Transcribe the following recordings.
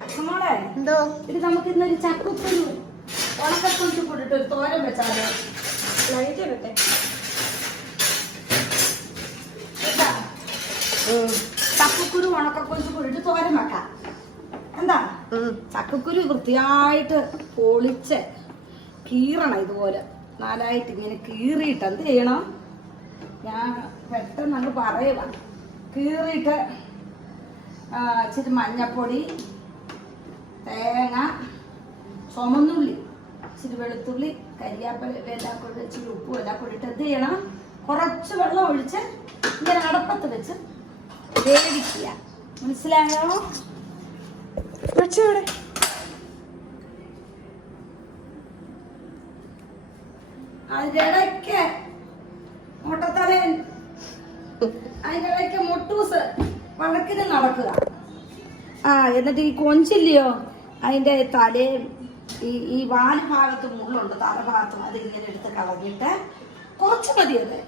നമ്മളെ എന്തോ ഇത് നമുക്ക് ഇന്നൊരു ചക്കക്കുരു ഉണക്കക്കുരിച്ച് കൂട്ടിട്ട് ഒരു തോരൻ വെച്ചാലോ? ലൈറ്റ് ഇടട്ടെ. ചക്കക്കുരു ഉണക്കക്കുരിച്ച് കൂട്ടിട്ട് തോരൻ വെക്കാം. എന്താ? ചക്കക്കുരു വൃത്തിയായിട്ട് പൊളിച്ച് കീറണം. ഇതുപോലെ നാലായിട്ട് ഇങ്ങനെ കീറിയിട്ട് എന്ത് ചെയ്യണം? ഞാൻ പെട്ടെന്ന് അങ്ങ് പറയുക. കീറിയിട്ട് ഇച്ചിരി മഞ്ഞപ്പൊടി, തേങ്ങ, ചുമന്നുള്ളി, ഇച്ചിരി വെളുത്തുള്ളി, കരിയാപ്പല എല്ലാം കൂടി ഇച്ചിരി ഉപ്പും എല്ലാം കൂടിയിട്ട് എന്ത് ചെയ്യണം? കുറച്ച് വെള്ളം ഒഴിച്ച് ഇങ്ങനെ അടപ്പത്ത് വെച്ച് വേവിക്കുക. മനസ്സിലായോ? വെച്ചവിടെ അതിനിടയ്ക്ക് മുട്ടത്തലയൻ, അതിനിടയ്ക്ക് മുട്ടൂസ് വഴക്കിന് നടക്കുക. എന്നിട്ട് ഈ കൊഞ്ചില്ലയോ അതിൻ്റെ തലയും ഈ വാല് ഭാഗത്ത് മുള്ളുണ്ട്, തലഭാഗത്തും, അത് ഇങ്ങനെ എടുത്ത് കളഞ്ഞിട്ട് കുറച്ച് മതിയത്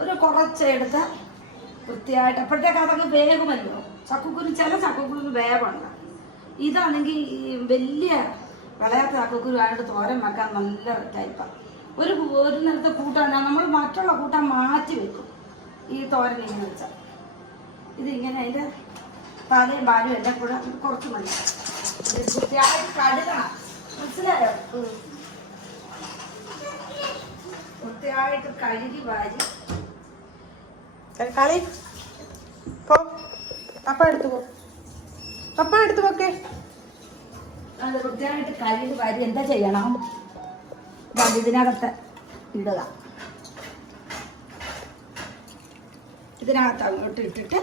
ഒരു കുറച്ചെടുത്ത് വൃത്തിയായിട്ട് അപ്പോഴത്തേക്ക് അതങ്ങ് വേഗമല്ലോ. ചക്കക്കുരു ചില ചക്കക്കുരു വേഗമുണ്ട്. ഇതാണെങ്കിൽ ഈ വലിയ വിളയാത്ത ചക്കക്കുരു ആയിട്ട് തോരൻ വെക്കാൻ നല്ല ടൈപ്പാണ്. ഒരു നേരത്തെ കൂട്ടാൻ നമ്മൾ മറ്റുള്ള കൂട്ടാൻ മാറ്റി വെക്കും. ഈ തോരൻ ഇങ്ങനെ വെച്ചാൽ ഇതിങ്ങനെ അതിൻ്റെ തലയും പാലും എല്ലാം കൂടെ കുറച്ച് മതി. വൃത്തിയായിട്ട് കഴുകണം. മനസ്സിലായോ? വൃത്തിയായിട്ട് കഴുകി വാരി കളി പോ. പപ്പ എടുത്തു പോ. പപ്പ എടുത്തു പോക്കെ. അത് വൃത്തിയായിട്ട് കഴുകി വാരി എന്താ ചെയ്യണം? ഇതിനകത്ത് ഇടുക. ഇതിനകത്ത് അങ്ങോട്ട് ഇട്ടിട്ട്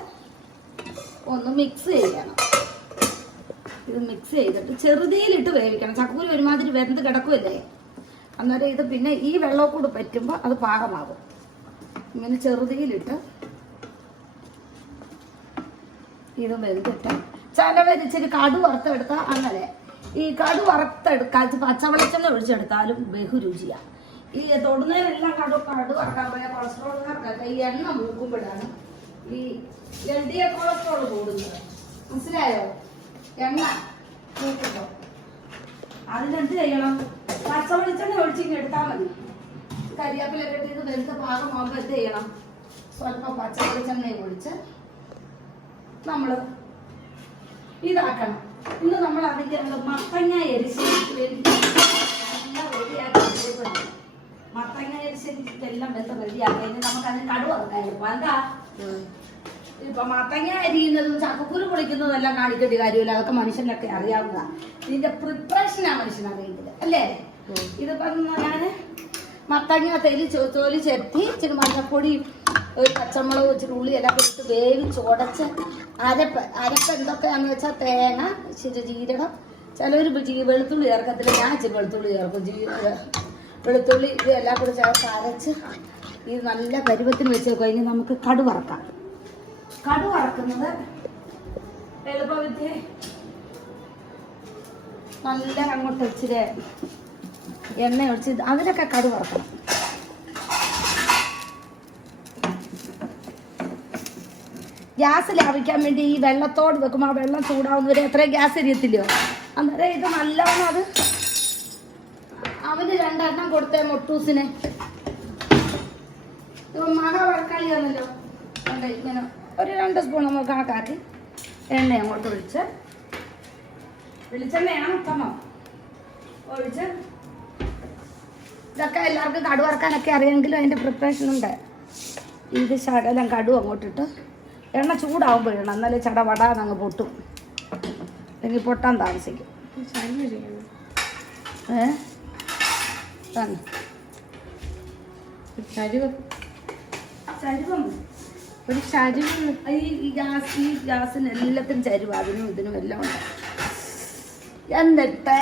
ഒന്ന് മിക്സ് ചെയ്യണം. ഇത് മിക്സ് ചെയ്തിട്ട് ചെറുതീലിട്ട് വേവിക്കണം. ചക്കക്കുരു ഒരുമാതിരി വെന്ത് കിടക്കുമല്ലേ, അന്നേരം ഇത് പിന്നെ ഈ വെള്ളം കൂടെ പറ്റുമ്പോൾ അത് പാകമാകും. ഇങ്ങനെ ചെറുതീലിട്ട് ഇത് വെന്തിട്ട് ചിലവർ ഇച്ചിരി കടു വറുത്തെടുത്താൽ അങ്ങനെ. ഈ കടു വറുത്തെടുക്കാൻ പച്ചവെളിച്ചെണ്ണ ഒഴിച്ചെടുത്താലും ബഹുരുചിയാണ്. ഈ തൊടുന്നതിനെല്ലാം കടു വറക്കാൻ പോയ കൊളസ്ട്രോളുകാർക്കൊക്കെ ഈ എണ്ണ മൂക്കുമ്പോഴാണ് ഈ LDL കൊളസ്ട്രോൾ കൂടുന്നത്. മനസ്സിലായോ? എണ്ണ മൂക്കുമ്പോ അതിനെന്ത് ചെയ്യണം? പച്ചവെളിച്ചെണ്ണ ഒഴിച്ചിങ്ങ് എടുത്താൽ മതി. കരിയാപ്പിലൊക്കെ ഇട്ട് ഇത് വെന്ത പാകമാകുമ്പോൾ എന്ത് ചെയ്യണം? സ്വല്പം പച്ചവെളിച്ചെണ്ണ ഒഴിച്ച് നമ്മൾ ഇതാക്കണം. ഇന്ന് നമ്മൾ അതിൻ്റെ മത്തങ്ങ എരിശ്ശേരിക്ക് വേണ്ടി മത്തങ്ങ എരിശ്ശേരിക്ക് എല്ലാം വെന്ത റെഡിയാക്കി നമുക്ക് അതിന് കടുവ ഇറക്കാനിപ്പോ എന്താ? ഇപ്പൊ മത്തങ്ങ അരിയുന്നതും ചക്കക്കുരു പൊളിക്കുന്നതും എല്ലാം കാണിക്കേണ്ട കാര്യമില്ല. അതൊക്കെ മനുഷ്യനൊക്കെ അറിയാവുന്ന. ഇതിന്റെ പ്രിപ്പറേഷനാ മനുഷ്യനറിയുന്നത് അല്ലേ? ഇതിപ്പം ഞാന് മത്തങ്ങ തോലി ചെത്തി ഇച്ചിരി മഞ്ഞപ്പൊടി, ഒരു പച്ചമുളക്, ഇച്ചിരി ഉള്ളി എല്ലാം ഇട്ട് വേവിച്ച് ഉടച്ച് അരപ്പ് എന്തൊക്കെയാണെന്ന് വെച്ചാൽ തേങ്ങ, ഇച്ചിരി ജീരകം, ചിലവർ വെളുത്തുള്ളി ചേർക്കത്തില്ല. ഞാൻ ഇച്ചിരി വെളുത്തുള്ളി ചേർക്കും. വെളുത്തുള്ളി ഇത് എല്ലാം കൂടി ചേർത്ത് അരച്ച് ഇത് നല്ല പരുവത്തിന് വെച്ച് കഴിഞ്ഞ് നമുക്ക് കടു വറക്കാം. കടു വറക്കുന്നത് എളുപ്പവിദ്യ. നല്ല അങ്ങോട്ട് ഇച്ചിരി എണ്ണ ഒഴിച്ച് അതിനൊക്കെ കടു വറക്കണം. ഗ്യാസ് ലാഭിക്കാൻ വേണ്ടി ഈ വെള്ളത്തോട് വെക്കുമ്പോൾ ആ വെള്ളം ചൂടാവുന്നവരെ എത്രയും ഗ്യാസ് എരിയത്തില്ലയോ? അന്നേരം ഇത് നല്ലവണ്ണം അത് അവന് 2 എണ്ണം കൊടുത്തേ മൊട്ടൂസിന്. മഹാവഴക്കളിയാണല്ലോ. ഇങ്ങനെ ഒരു 2 സ്പൂൺ നമ്മൾ കണക്കാക്കി എണ്ണ അങ്ങോട്ട് ഒഴിച്ച്, വെളിച്ചെണ്ണയാണ് ഉത്തമം, ഒഴിച്ച് ഇതൊക്കെ എല്ലാവർക്കും കടു വറക്കാനൊക്കെ അറിയാമെങ്കിലും അതിൻ്റെ പ്രിപ്പറേഷൻ ഉണ്ട്. ഇത് ശകലം കടു അങ്ങോട്ടിട്ട് എണ്ണ ചൂടാവുമ്പോഴാണ്, എന്നാലേ ചടവടാന്നങ്ങ് പൊട്ടും, അല്ലെങ്കിൽ പൊട്ടാൻ താമസിക്കും. ഈ ഗ്യാസിന് എല്ലാത്തിനും ചരിവ്, അതിനും ഇതിനും എല്ലാം ഉണ്ട്. എന്നിട്ട്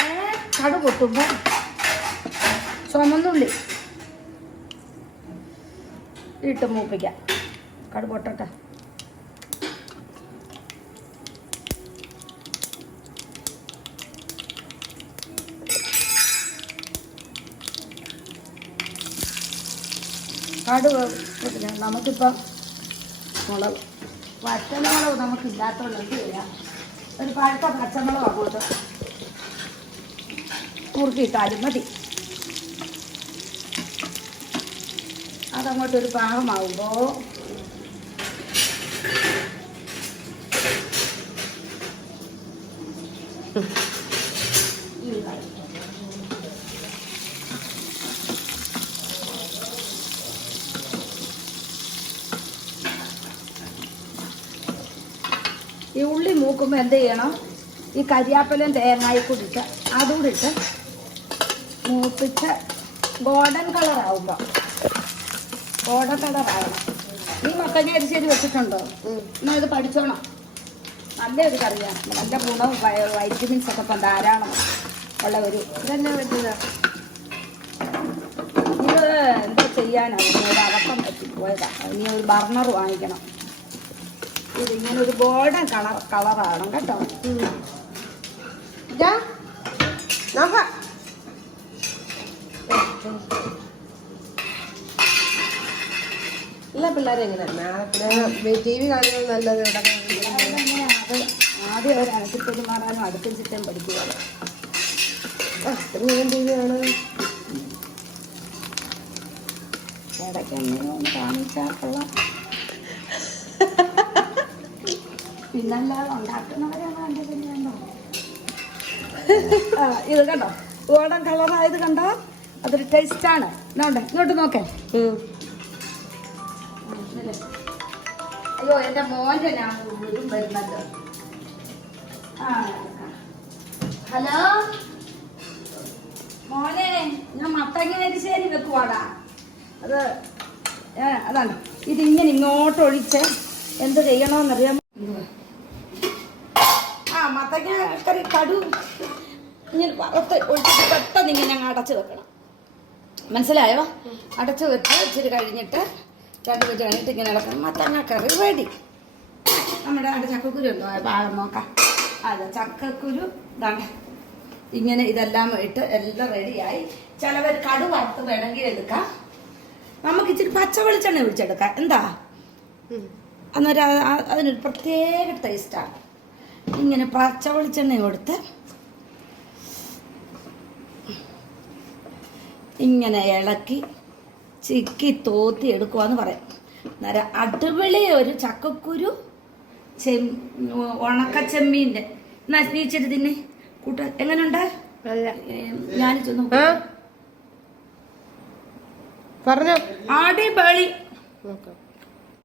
കടു പൊട്ടുമ്പോൾ ചുമന്നുള്ളി ഇട്ട് മൂപ്പിക്കാം. കടു പൊട്ടട്ടെ. കടുക് നമുക്കിപ്പം മുളക് വറ്റൽമുളക് നമുക്കില്ലാത്തതുകൊണ്ട് എന്ത് ചെയ്യാം? ഒരു പഴുത്ത പച്ചമുളക് അങ്ങോട്ട് മുറുക്കിയിട്ടാലും മതി. അതങ്ങോട്ടൊരു പാകമാകുമ്പോൾ ഈ ഉള്ളി മൂക്കുമ്പോൾ എന്ത് ചെയ്യണം? ഈ കരിയാപ്പലയും തേങ്ങായി കൂടിയിട്ട് അതുകൂടി ഇട്ട് മൂപ്പിച്ച് ഗോൾഡൻ കളറാവുമ്പോൾ ഗോൾഡൻ കളറാവണം. ഈ മത്തങ്ങ അരിശ്ശേരി വെച്ചിട്ടുണ്ടോ? എന്നാൽ ഇത് പഠിച്ചോണം. നല്ലൊരു കറിയാണ്. നല്ല ഗുണവും വൈറ്റമിൻസ് ഒക്കെ ഇപ്പം ധാരാളം ഉള്ള ഒരു ഇതന്നെ പറ്റുക. ഇത് എന്താ ചെയ്യാനാണ്? ഒരു അടക്കം പറ്റി പോയതാ. ഇനി ഒരു ബർണർ വാങ്ങിക്കണം. ഇതിങ്ങനെ ഒരു ഗോൾഡൻ കളറാണ് കേട്ടോ. നോക്കാം. എല്ലാ പിള്ളേരും എങ്ങനെയാണ് പിന്നെ ടി വി കാണുന്നത് നല്ലത്? അത് ആദ്യം ഒരു അനച്ചിപ്പെരുമാറാനും അടുത്തും ചിട്ടയും പഠിക്കുകയാണ്. ടി വി ആണ്. ഇടയ്ക്ക് എന്നെയും ഒന്ന് കാണിച്ചാൽ കൊള്ളാം. പിന്നല്ലാതെ ഉണ്ടാക്കുന്നവരാണ് എൻ്റെ തന്നെയാണോ? ഇത് കണ്ടോ, ഗോൾഡൻ കളറായത് കണ്ടോ? അതൊരു ടേസ്റ്റാണ്. ഇങ്ങോട്ട് നോക്കേ. അയ്യോ, എൻ്റെ മോൻ്റെ ഞാൻ ഇതും വരുന്നല്ലോ. ഹലോ മോനെ, ഞാൻ മത്തങ്ങ അരിശ്ശേരി വെക്കുവാടാ. അതാണ് ഇതിങ്ങനെ ഇങ്ങോട്ട് ഒഴിച്ച് എന്ത് ചെയ്യണമെന്നറിയാം? മത്തങ്ങ കറി കടു ഇങ്ങനെ വറുത്ത് ഒഴിച്ചിട്ട് പെട്ടെന്ന് ഇങ്ങനെ അങ്ങ് അടച്ച് വെക്കണം. മനസ്സിലായോ? അടച്ച് വെച്ച് ഇച്ചിരി കഴിഞ്ഞിട്ട് 2 മിനിറ്റ് കഴിഞ്ഞിട്ട് ഇങ്ങനെ ഇളക്കണം. മത്തങ്ങ കറി റെഡി. നമ്മുടെ അവിടെ ചക്കക്കുരു ഉണ്ടോ? ഭാഗം നോക്കാം. അതെ, ചക്കക്കുരു ഇതാണ്. ഇങ്ങനെ ഇതെല്ലാം ഇട്ട് എല്ലാം റെഡിയായി. ചിലവർ കടു വറുത്ത് വേണമെങ്കിൽ എടുക്കാം. നമുക്ക് ഇച്ചിരി പച്ച വെളിച്ചെണ്ണ ഒഴിച്ചെടുക്കാം. എന്താ? അന്നേരം അതിനൊരു പ്രത്യേക ടേസ്റ്റാണ്. ഇങ്ങനെ പച്ച വെളിച്ചെണ്ണ കൊടുത്ത് ഇങ്ങനെ ഇളക്കി ചിക്കി തോത്തി എടുക്കുവാന്ന് പറയാം. അന്നേരം അടിപൊളി ഒരു ചക്കക്കുരു ഉണക്കച്ചെമ്മീൻ്റെ നശിച്ചിട്ട് തിന്നെ കൂട്ട. എങ്ങനെയുണ്ട്? ഞാൻ ചെന്നു പറഞ്ഞോ. അടിപൊളി. നോക്കാം.